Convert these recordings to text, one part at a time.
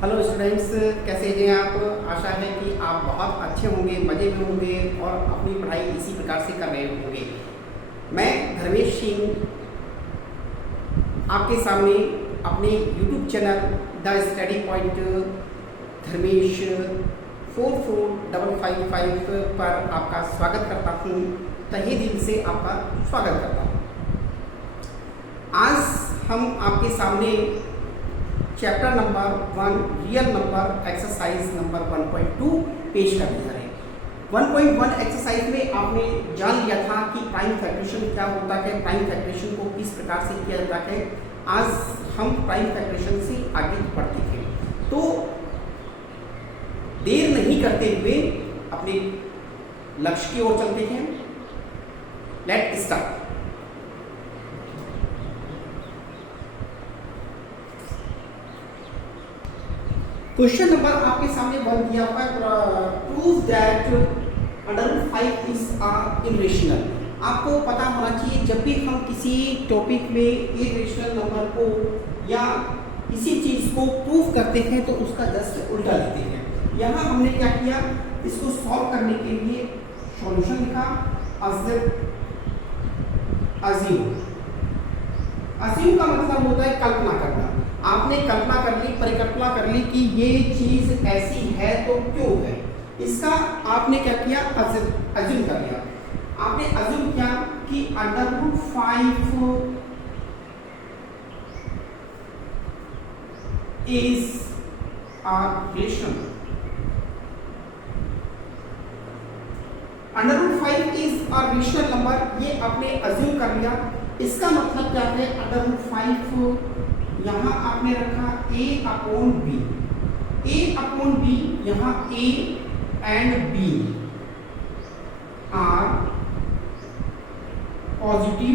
Hello students, कैसे हैं आप। आशा है कि आप बहुत अच्छे होंगे, मज़े में होंगे और अपनी पढ़ाई इसी प्रकार से कर रहे होंगे। मैं धर्मेश सिंह आपके सामने अपने YouTube channel the study point Dharmesh 44555 पर आपका स्वागत करता हूँ। तहे दिल से आपका स्वागत करता हूँ। आज हम आपके सामने chapter number 1 real number exercise number 1.2 पेश कर दिया है। 1.1 एक्सरसाइज में आपने जान लिया था कि प्राइम फैक्टरेशन क्या होता है, प्राइम फैक्टरेशन को किस प्रकार से किया जाता है। आज हम प्राइम फैक्टरेशन से आगे बढ़ते हैं, तो देर नहीं करते हुए अपने लक्ष्य की ओर चलते हैं। Let start. क्वेश्चन नंबर आपके सामने वन दिया हुआ है, प्रूव दैट √5 इज इरेशनल। आपको पता होना चाहिए जब भी हम किसी टॉपिक में इरेशनल नंबर को या किसी चीज को प्रूव करते हैं तो उसका जस्ट उल्टा लेते हैं। यहाँ हमने क्या किया, इसको सॉल्व करने के लिए सॉल्यूशन लिखा। अज्यूम का मतलब होता है कल्पना करना। आपने कल्पना कर ली, परिकल्पना कर ली कि ये चीज ऐसी है तो क्यों है। इसका आपने क्या किया, अज्यूम कर लिया। आपने अज्यूम किया कि √5 is rational. √5 is rational number, ये आपने अज्यूम कर लिया। इसका मतलब क्या है, √5 यहाँ आपने रखा a/b। a/b यहाँ a and b are positive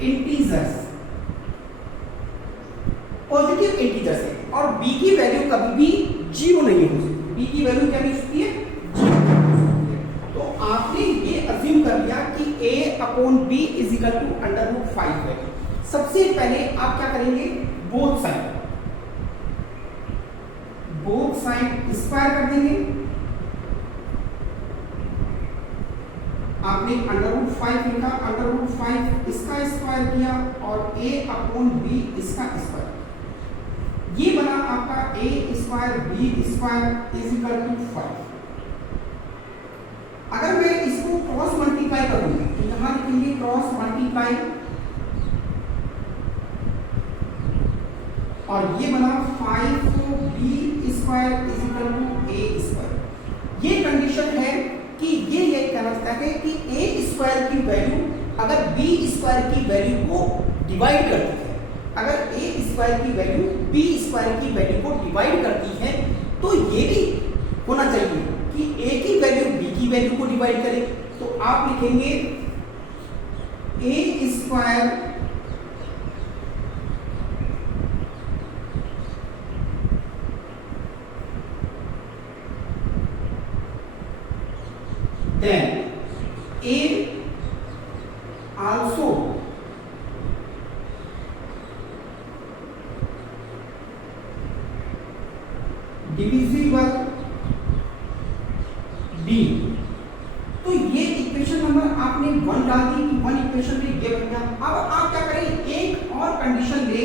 integers, positive integers है और b की वैल्यू कभी भी 0 नहीं हो सकती। b की वैल्यू क्या नहीं सकती है, 0 हो सकती है। तो आपने ये अज्यूम कर लिया कि a/b इज इक्वल टू √5 है। सबसे पहले आप क्या करेंगे, बोथ साइड स्क्वायर कर देंगे। आपने √5 लिखा, √5 इसका स्क्वायर किया और a/b इसका स्क्वायर। ये बना आपका a² b² is equal to 5। अगर मैं इसको क्रॉस मल्टीप्लाई करूंगा तो यहां लिखेंगे क्रॉस मल्टीप्लाई और ये बना 5b² is equal to a²। ये कंडीशन है कि ये कहना चाहता है कि a² की वैल्यू अगर b² की वैल्यू को डिवाइड करती है, अगर a² की वैल्यू b² की वैल्यू को डिवाइड करती है तो ये भी होना चाहिए कि a की वैल्यू b की वैल्यू को डिवाइड करे। तो आप लिखेंगे a² then a also divisible b। तो ये इक्वेशन नंबर आपने 1 डाल दी कि 1 इक्वेशन में ये बन गया। अब आप क्या करें, एक और कंडीशन ले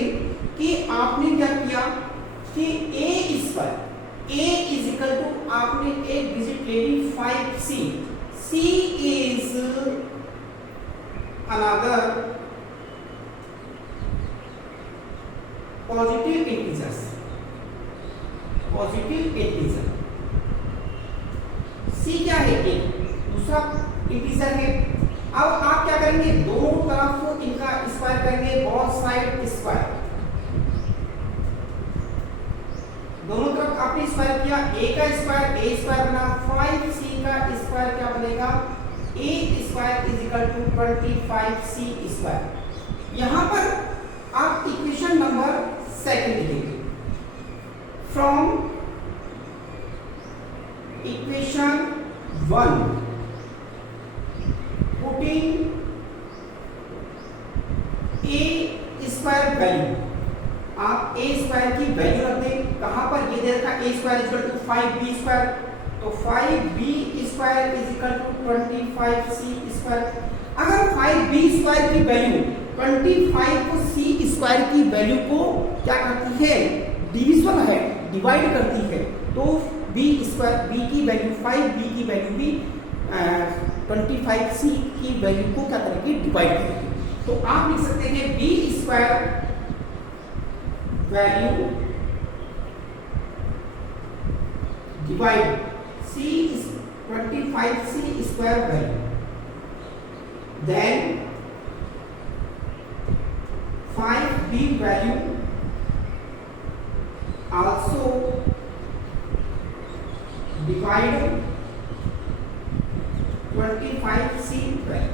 कि आपने क्या किया कि a² इज इक्वल टू आपने एक डिजिट ले ली 5c। c is another positive integers, c क्या है, एक दूसरा इंटीजर है। अब आप क्या करेंगे, दोनों तरफ इनका स्क्वायर करेंगे, बोथ साइड स्क्वायर। दोनों तरफ आपने स्क्वायर किया, a का स्क्वायर बना 5c का स्क्वायर क्या बनेगा, a² is equal to 25c²। यहां पर आप इक्वेशन नंबर 2 लिखेंगे। From equation 1 putting a square value, आप ए स्क्वायर की वैल्यू रख दें कहां पर, ये दे रखा a square is equal to 5b square, तो 5b square is equal to 25c square. अगर 5b स्क्वायर की वैल्यू 25c स्क्वायर की वैल्यू को क्या करती है, डिविजन है, डिवाइड करती है, तो b स्क्वायर, b की वैल्यू 5b की वैल्यू भी 25c की वैल्यू को क्या करेगी, डिवाइड करेगी। तो आप लिख सकते हैं b square value divide c 25c square value, then 5b value also divide 25c value.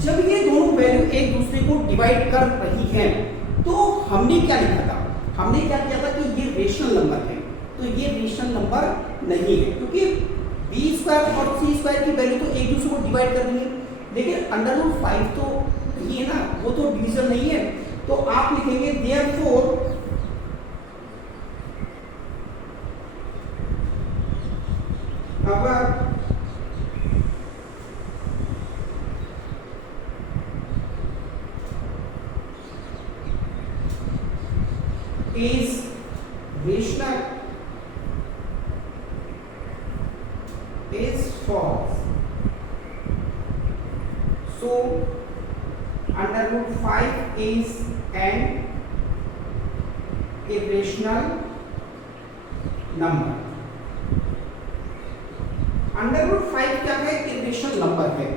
जब ये दोनों वैल्यू एक दूसरे को डिवाइड कर रही हैं, तो हमने क्या लिखा था, हमने क्या किया था कि ये रेशनल नंबर है, तो ये रेशनल नंबर नहीं है, क्योंकि b स्क्वायर और c स्क्वायर की वैल्यू तो एक दूसरे को डिवाइड कर रही है, लेकिन अंडर रूट 5 तो ये है ना, वो तो डिवीजन नहीं है। तो आप लिखेंगे देयरफॉर अगर is rational is false, so under root 5 is an irrational number। Under root 5 क्या है, इरेशनल नंबर है।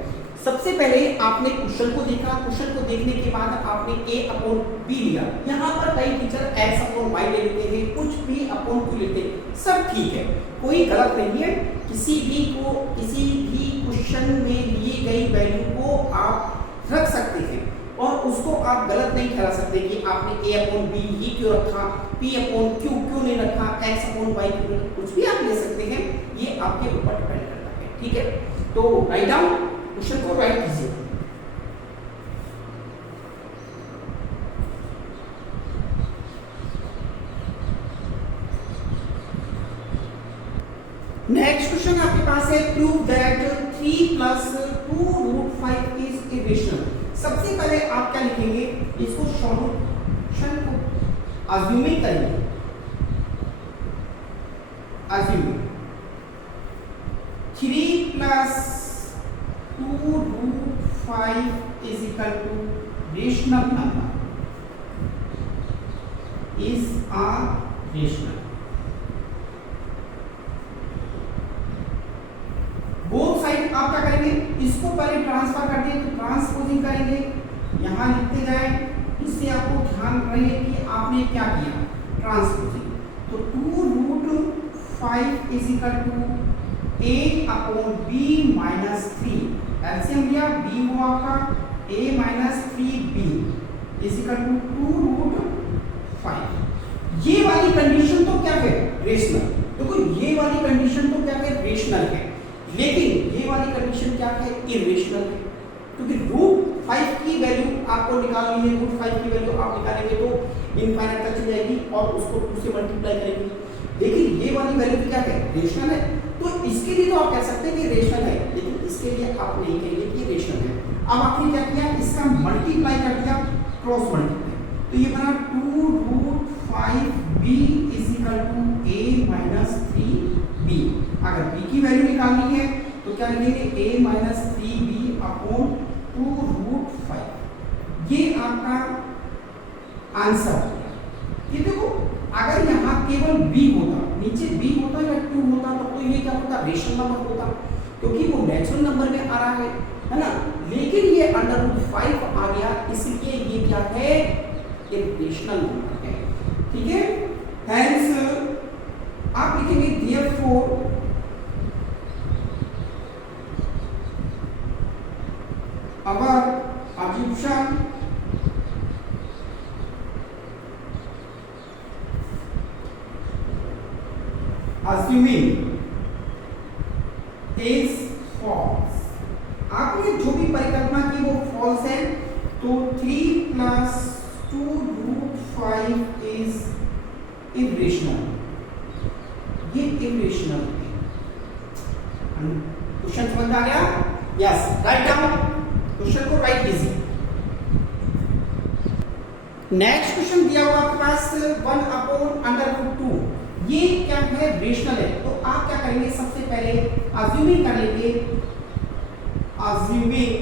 सबसे पहले आपने क्वेश्चन को देखा, क्वेश्चन को देखने के बाद आपने a अपॉन b लिया, यहाँ पर कई टीचर x अपॉन y ले लेते हैं, कुछ b अपॉन q लेते हैं, सब ठीक है, कोई गलत नहीं है। किसी भी क्वेश्चन में लिए गई वैल्यू को आप रख सकते हैं और उसको आप गलत नहीं ठहरा सकते कि आपने a अपॉन b ही क्यों रखा, p अपॉन q क्यों नहीं रखा, x अपॉन y क्यों, कुछ भी आप ले सकते हैं, ये आपके ऊपर डिपेंड करता है, ठीक है। तो राइट डाउन, क्वेश्चन को राइट कीजिए। नेक्स्ट क्वेश्चन आपके पास है, prove that 3 plus 2 root 5 is irrational. सबसे पहले आप क्या लिखेंगे, इसको सॉल्यूशन को अज्यूमिंग करेंगे, assuming 3 plus 2 root 5 is equal to rational number, is a rational. Both side आप क्या करेंगे, इसको पहले ट्रांसफर कर दिए तो ट्रांसपोजिंग करेंगे, यहां लिखते जाए, इससे आपको ध्यान रहे कि आपने क्या किया, ट्रांसपोजिंग। तो 2 root 5 is equal to a upon b minus 3, LCM लिया, b हुआ आपका a minus 3b is equal to 2 root 5। ये वाली कंडीशन तो क्या है, रेशनल। देखो ये वाली कंडीशन तो क्या है, रेशनल है, लेकिन ये वाली कंडीशन क्या है, इरेशनल है, क्योंकि रूट 5 की वैल्यू आपको निकालनी है, रूट 5 की वैल्यू आप निकालेंगे तो इनफाइनाइट तक चली जाएगी और उसको 2 से मल्टीप्लाई करेंगे, लेकिन ये वाली वैल्यू क्या है, रेशनल है। तो इसके लिए तो आप कह सकते हैं कि रेशनल है, लेकिन इसके लिए आप नहीं कहेंगे कि रेशनल है। अब आपने क्या किया, इसका मल्टीप्लाई कर दिया, क्रॉस मल्टीप्लाई, तो ये बना 2 root 5b is equal to a minus 3b। अगर b की वैल्यू निकालनी है तो क्या लिखेंगे, a minus 3b upon 2 root 5। ये आपका आंसर हो गया। ये देखो, अगर यहाँ केवल b होता, नीचे b होता या 2 होता, तब तो ये क्या होता, रेशनल नंबर होता, क्योंकि वो नेचुरल नंबर में आ रहा है ना, लेकिन ये अंडर रूट 5 आ गया, इसलिए ये क्या है, एक रेशनल नंबर है, ठीक है। हेंस आप लिखेंगे therefore our assumption assuming is false। आपने जो भी परिकल्पना की वो फॉल्स है, तो 3 प्लस इरेशनल, ये इरेशनल है। क्वेश्चन समझ में आ गया? यस, राइट डाउन, क्वेश्चन को राइट कीजिए। नेक्स्ट क्वेश्चन दिया हुआ आपके पास 1/√2, ये क्या है? रेशनल है। तो आप क्या करेंगे? सबसे पहले अज्यूमिंग कर लेंगे, अज्यूमिंग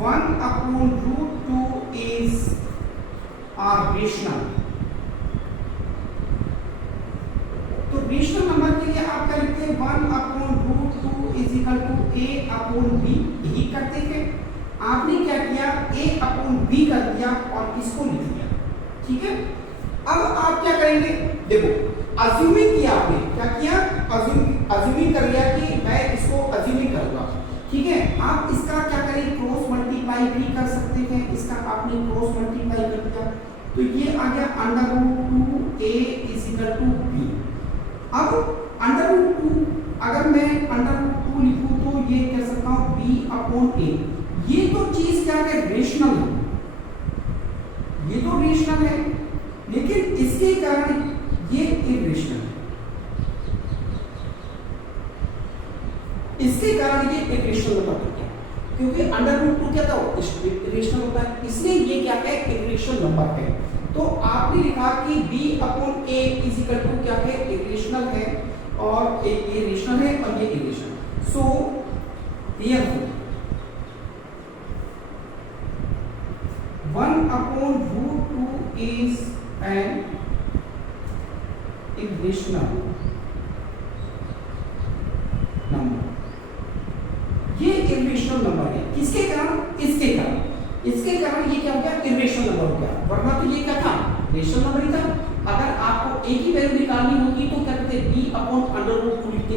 1/√2 इज रेशनल। तो रेशनल नंबर के लिए आप क्या लिखते हैं? 1/√2 इज इक्वल टू a/b, यही करते हैं। आपने क्या किया? a/b कर दिया और इसको लिख दिया, ठीक है। अब आप क्या करेंगे? देखो, अज्यूमिंग किया आपने, क्या किया? अज्यूमिंग कर लिया कि मैं इसको अज्यूमिंग करूंगा, ठीक है। आप इसका क्या करें? क्रॉस मल्टीप्लाई भी कर सकते हैं। इसका आपने क्रॉस मल्टीप्लाई कर दिया तो ये आ गया √2a is equal to b। अब √2 अगर मैं √2 लिखूं तो ये कह सकता हूं b/a। ये तो चीज क्या है? रेशनल है, ये तो रेशनल है, लेकिन इसके कारण ये इरेशनल है, इसके कारण ये इरेशनल नंबर हो गया, क्योंकि √2 क्या था? इरेशनल होता है, इसलिए ये क्या है? इरेशनल नंबर है। तो आपने लिखा कि b/a इज इक्वल टू क्या है? इरेशनल है, और ये रेशनल है और ये irrational. So therefore 1/√2 is an irrational number। ये इरेशनल नंबर है, किसके कारण? इसके कारण, इसके कारण ये क्या हो गया? इरेशनल नंबर हो गया, वरना तो ये क्या था? रेशनल नंबर ही था। अगर आपको एक ही वैल्यू निकालनी होती तो क्या करते? b/√2 लिखते।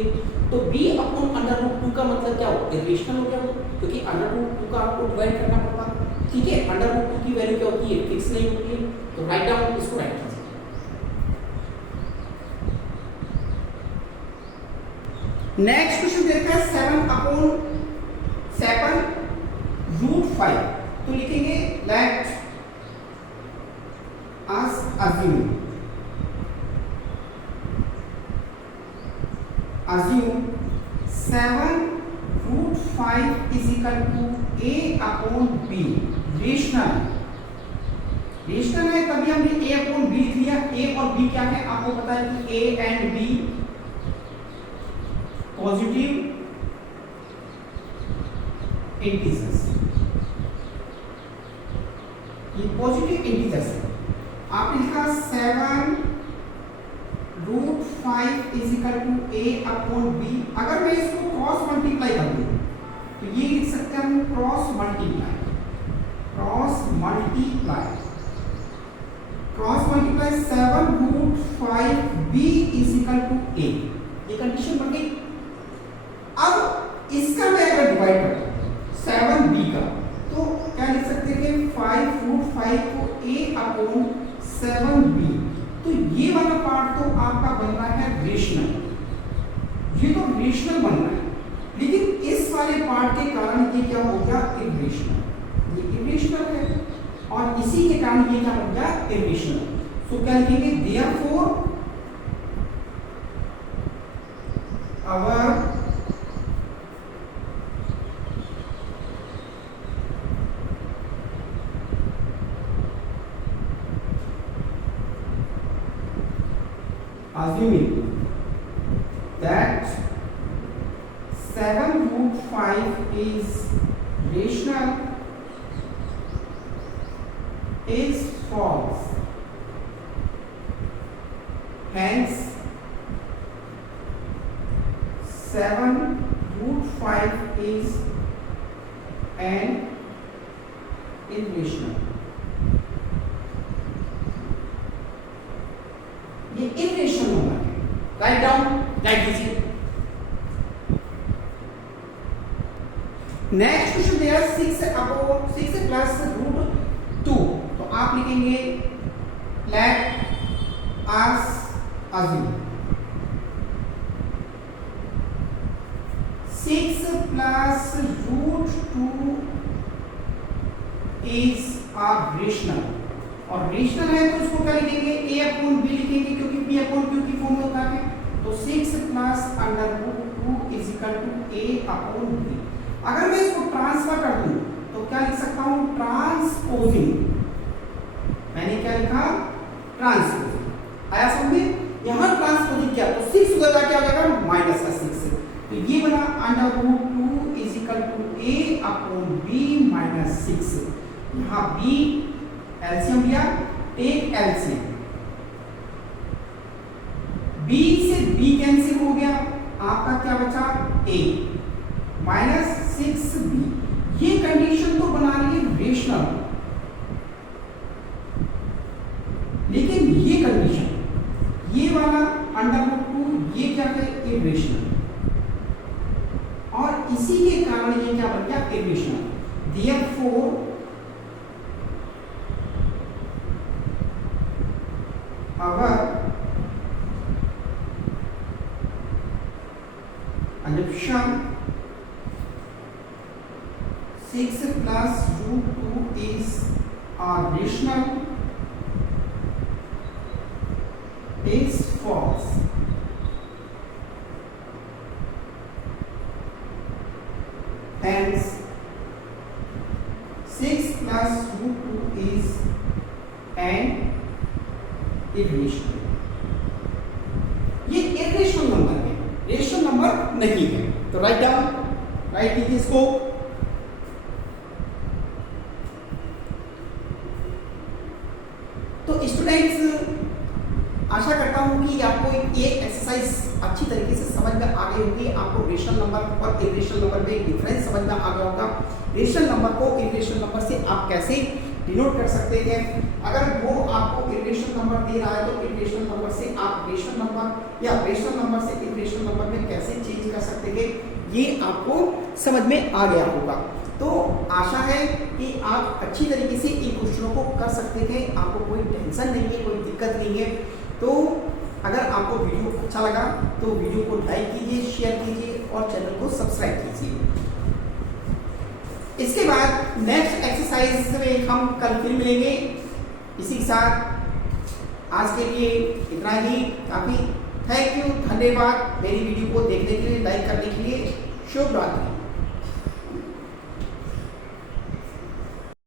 तो b/√2 का मतलब क्या हो? इरेशनल हो गया, क्योंकि √2 का आपको डिवाइड करना पड़ता, ठीक है। √2 की वैल्यू क्या होती है? फिक्स नहीं होती है। तो राइट डाउन, इसको राइट कीजिए। नेक्स्ट क्वेश्चन देखते हैं 7/7√5। तो लिखेंगे let us assume 7√5 is equal to a/b। Rational, rational है तभी हमने a/b लिख लिया। a और b क्या है? आपको पता है कि a and b positive integers, ये पॉजिटिव इंटीजर्स है। आपने लिखा 7√5 इज इक्वल टू a/b। अगर मैं इसको क्रॉस मल्टीप्लाई कर दूं तो ये लिख सकते हैं हम cross multiply, cross multiply, cross multiply 7√5b is equal to a। ये कंडीशन बन गई। अब इसका मैं अगर डिवाइड करता हूं 7b का, तो क्या लिख सकते हैं कि 5√5 को a/7b। तो ये वाला पार्ट तो आपका बन रहा है रेशनल, ये तो रेशनल बन रहा है, लेकिन इस वाले पार्ट के कारण ये क्या हो गया? इरेशनल। ये इरेशनल है और इसी के कारण ये क्या हो गया? इरेशनल। तो क्या लिखेंगे? Therefore our assuming that 7√5 is rational is false, hence 7√5 is an irrational। ये इरेशनल नंबर है। राइट डाउन, राइट कीजिए। नेक्स्ट क्वेश्चन दिया 6 प्लस √2। तो आप लिखेंगे let us assume 6 plus √2 is a rational। और रेशनल है तो उसको क्या लिखेंगे, a अपॉन b लिखेंगे, क्योंकि p अपॉन q की फॉर्म में होता है। तो 6 plus under root 2 is equal to a upon b। अगर मैं इसको ट्रांसफर कर दूं तो क्या लिख सकता हूं, ट्रांसपोजिंग। मैंने क्या लिखा, ट्रांसपोजिंग। आया समझ में? यहां ट्रांसपोजिंग किया तो 6 उधर क्या हो जाएगा, माइनस का 6। तो ये बना under root 2 is equal to a upon b minus 6। यहां b एलसीएम लिया, टेक एलसीएम, b से b कैंसिल हो गया, आपका क्या बचा, a माइनस 6b। ये कंडीशन तो बना रही है रेशनल, लेकिन ये कंडीशन, ये वाला अंडर रूट 2 ये क्या है, इरेशनल, और इसी के कारण ये क्या बन गया, irrational. Therefore our assumption 6 plus root 2 is rational is false. Hence 6 plus root 2 is an irrational. ये इरेशनल नंबर है, रेशनल नंबर नहीं है। तो राइट डाउन, राइट कीजिए इसको। तो स्टूडेंट्स, आशा करता हूं कि आपको ये एक्सरसाइज अच्छी तरीके से समझ में आ गई होगी। आपको रेशनल नंबर और इरेशनल नंबर में डिफरेंस समझ में आ गया होगा। रेशनल नंबर को इरेशनल नंबर से आप कैसे डिनोट कर सकते हैं। अगर वो आपको इरेशनल नंबर दे रहा है तो इरेशनल नंबर से आप रेशनल नंबर या रेशनल नंबर से इरेशनल नंबर में कैसे चेंज कर सकते हैं, ये आपको समझ में आ गया होगा। तो आशा है कि आप अच्छी तरीके से इन क्वेश्चनों को कर सकते हैं, आपको कोई टेंशन नहीं है, कोई दिक्कत नहीं है। तो अगर आपको वीडियो अच्छा लगा तो वीडियो को लाइक कीजिए, शेयर कीजिए और चैनल को सब्सक्राइब कीजिए। इसके बाद नेक्स्ट एक्सरसाइज में हम कल फिर मिलेंगे। इसी के साथ आज के लिए इतना ही काफ़ी। थैंक यू, धन्यवाद मेरी वीडियो को देखने के लिए, लाइक करने के लिए। शुभ रात्रि।